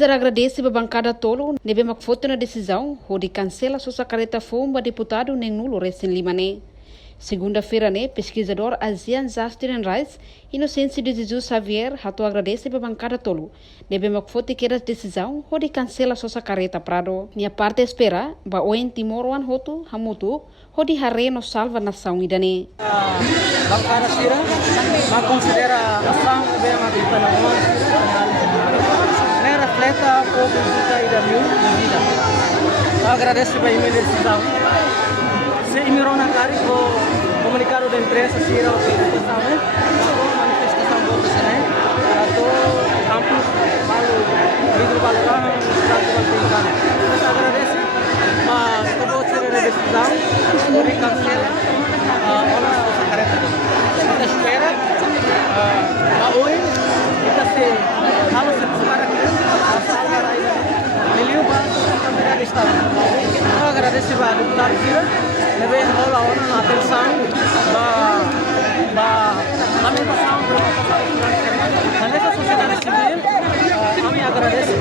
Kiza agradece a bancada tolo, nebe mak voto na decisão, onde cancela sua sacareta fomba deputado nem nulo recém limane. Segunda-feira, pesquisador Asian Zastiren Rice, Inocêncio de Jesus Xavier, rato agradece a bancada tolo, nebe mak voto que a decisão, onde cancela sua sacareta prado. Minha parte espera, ba oen timor wan hotu, hamutu, onde harre no salva nação idane. Bancada Sira, mas considera a ação bem uma vida na mão, reflete a povo da vida. Eu agradeço bem a decisão. Se mirou na cara o comunicado da imprensa Sira, manifestação volta também, para o campo, para o vidro balcão, o estado do Vaticano. Eu agradeço, mas eu vou tirar a decisão, vou cancelar a sacareta. Kita espera, hoje kita kalau sekarang milieu para a estado. Eu agradeço a deputado Sira, levei a atenção da lamentação da sociedade civil. Kami agradeço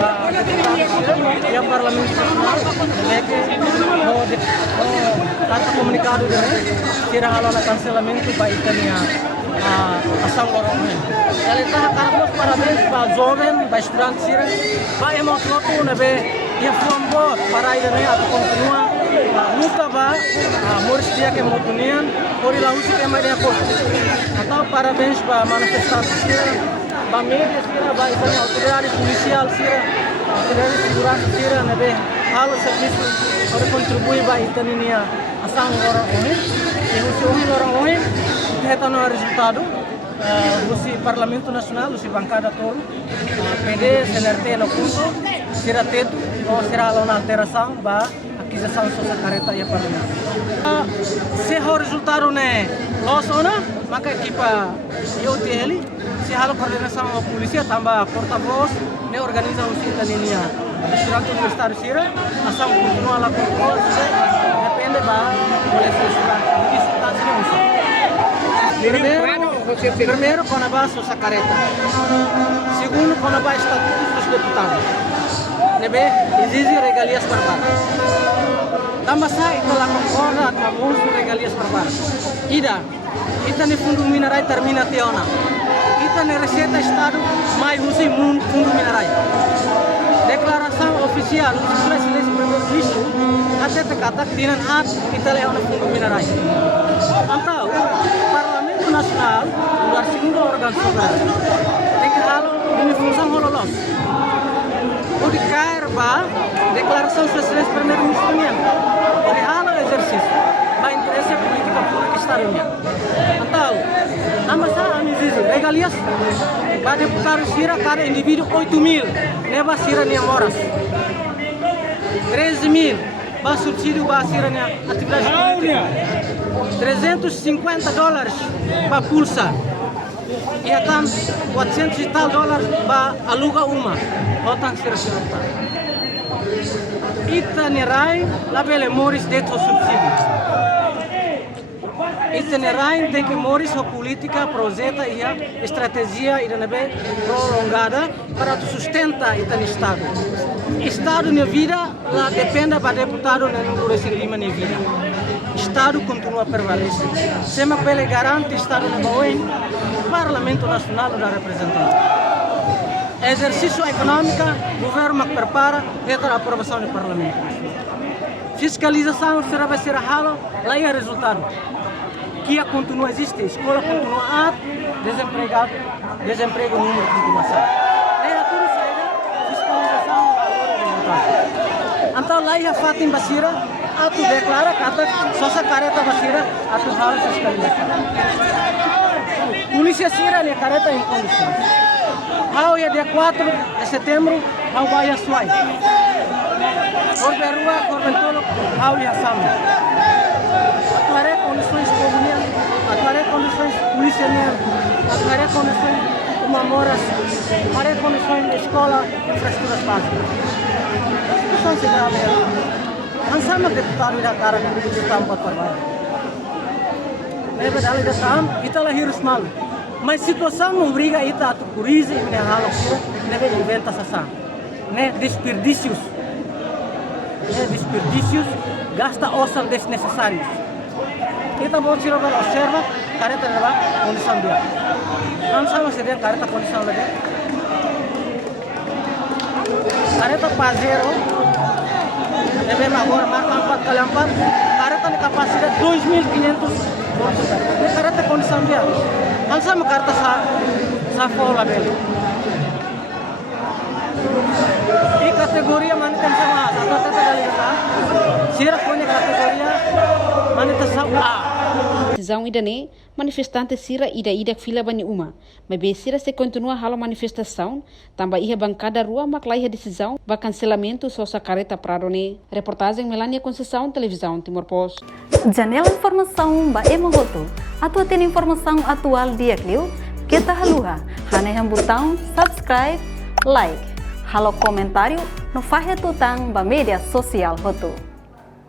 a deputado Sira e ao Parlamento Nacional que carta comunicado Sira halo na cancelamento para Itania ação orang. Kali harus parabéns para jovem, para estudante Sira, para emocionado nebe ia flambo para Itania atau continua nunca vai moris dia que motunian por lá usi que mais dia atau parabéns para manifestasi Sira, para media Sira, para Itania autoridade policial Sira, autoridade de segurança Sira nebe halo serviço para contribuir para Itania ação orang ini, yang usi orang ini kita tahu resultado. Usi Parlamento Nacional, usi bancada tolo, PD, CNRT no punto, será teto, ou será uma alteração para aquisição de sacareta e Parlamento. Se o resultado não é nosso, maka a equipa IOTL, se a coordenação da polícia, também porta-voz, ne organiza usi taninia. Estudante universitário Sira, ação continua lá com o depende da polícia estudante. Isso está sendo Primeiro, quando vai a sacareta. Segundo, quando vai estatuto dos deputados. Exige regalias barbaras. Também sai que ela concorda com os regalias barbaras. Ida no fundo mineral termina teona. Ida na receita estado mais usa fundo mineral. Declaração oficial dos presidentes primeiro-ministro até te kata tinan at kita leon fundo mineral. Então, Parlamento Nacional, o segundo órgão soberano, tem que halo ini função hololos. O de carba declaração dos presidentes primeiro-ministro o de halo exercício, a interesse política pública estadual. Então, nama sa amizizi regalias para deputado Sira cada indivíduo 8.000 leva Sira nia moras 13.000 para subsídio para Sira nia atividade política $350 para pulsa e até $400 e tal para aluga uma outra Sira Sira Itanerai labele moris dentro subsídio Itinerai tem que morir sua política, projeto e a estratégia prolongada para sustentar o Estado. Estado na vida lá depende para deputado não receber na vida. Estado continua a prevalecer. Se me pele garante Estado na Boeing, Parlamento Nacional da representante. Exercício econômico, governo que prepara para a aprovação do Parlamento. Fiscalização será ser halo, lá é resultado. Que continua a existir, escola continua a desemprego número continua a ser. É tudo saída, fiscalização, então lá é fato em Basira, a tu declara que só essa careta Basira, a tu fala fiscalização. Polícia Sira é careta em condições. How é dia 4 de setembro, how vai a suai. Corberua, Corventolo, how é a Sama. Atuaré condições comunistas, atuaré condições policiais, atuaré condições moras, atuaré condições de escola, infraestruturas básicas. Situação se grave. Ansama deputado da cara que está para trabalhar. É verdade, está, ita lahir mal. Mas situação obriga ita a crise e menehalo que deve inventa sasa. desperdícios, gasta orçam desnecessários. Kita mau tirar observa careta adalah condição dia. Não sama sedang careta condição dia. Careta Pajero, devemos agora marcar 4 kali 4. Careta de capacidade 2.500 volts. Ini careta condição dia. Não sama careta sa fola beli. Ini kategori mana kan sama satu kali kita. Sira punya kategori mana tersama. Decisão ida né, manifestante sira ida fila bani uma, mas bem sira se continua a manifestação, também ia bancada rua maclai a decisão, ba cancelamento só sa careta prado né. Reportagem Melania Conceição, televisão Timor Post. Janela informação ba emogoto, atua tem informação atual dia Clio, kita haluha, haneham botão subscribe, like, halo comentário, no fahe tutang ba media sosial hoto.